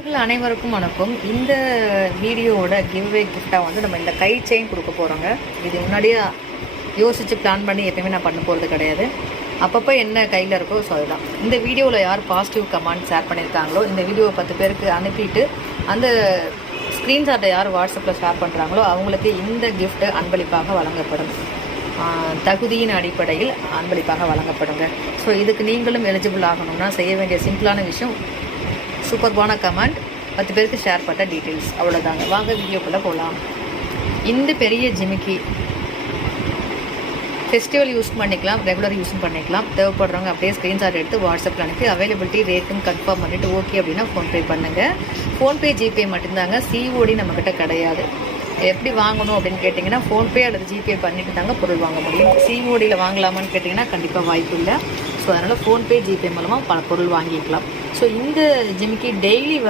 அனைவருக்கும் வணக்கம். இந்த வீடியோவோட கிவ்வே கிஃப்டாக வந்து நம்ம இந்த கை செயின் கொடுக்க போகிறோங்க. இது முன்னாடியே யோசித்து பிளான் பண்ணி எப்பயுமே நான் பண்ண போகிறது கிடையாது. அப்பப்போ என்ன கையில் இருக்கோ ஸோ அதுதான். இந்த வீடியோவில் யார் பாசிட்டிவ் கமெண்ட் ஷேர் பண்ணியிருக்காங்களோ இந்த வீடியோவை 10 பேருக்கு அனுப்பிட்டு அந்த ஸ்க்ரீன்ஷாட்டை யார் வாட்ஸ்அப்பில் ஷேர் பண்ணுறாங்களோ அவங்களுக்கு இந்த கிஃப்ட்டு அன்பளிப்பாக வழங்கப்படும். தகுதியின் அடிப்படையில் அன்பளிப்பாக வழங்கப்படுங்க. ஸோ இதுக்கு நீங்களும் எலிஜிபிள் ஆகணும்னா செய்ய வேண்டிய சிம்பிளான விஷயம், சூப்பர்பான கமெண்ட், 10 பேருக்கு ஷேர் பண்ண டீட்டெயில்ஸ், அவ்வளோதாங்க. வாங்க வீடியோக்குள்ளே போகலாம். இந்த பெரிய ஜிமிக்கி ஃபெஸ்டிவல் யூஸ் பண்ணிக்கலாம், ரெகுலர் யூஸும் பண்ணிக்கலாம். தேவைப்படுறவங்க அப்படியே ஸ்க்ரீன்ஷாட் எடுத்து வாட்ஸ்அப்பில் அனுப்பி அவைலபிலிட்டி ரேட்டுன்னு கன்ஃபார்ம் பண்ணிவிட்டு ஓகே அப்படின்னா ஃபோன்பே பண்ணுங்கள். ஃபோன்பே ஜிபே மட்டும்தாங்க, சிஓடி நம்மக்கிட்ட கிடையாது. எப்படி வாங்கணும் அப்படின்னு கேட்டிங்கன்னா ஃபோன்பே அல்லது ஜிபே பண்ணிட்டு தாங்க பொருள் வாங்க முடியும். சிஓடியில் வாங்கலாமான்னு கேட்டிங்கன்னா கண்டிப்பாக வாய்ப்பு இல்லை. ஸோ அதனால் ஃபோன்பே ஜிபே மூலமாக பல பொருள் வாங்கிக்கலாம். ஸோ இந்த ஜிமிக்கி டெய்லி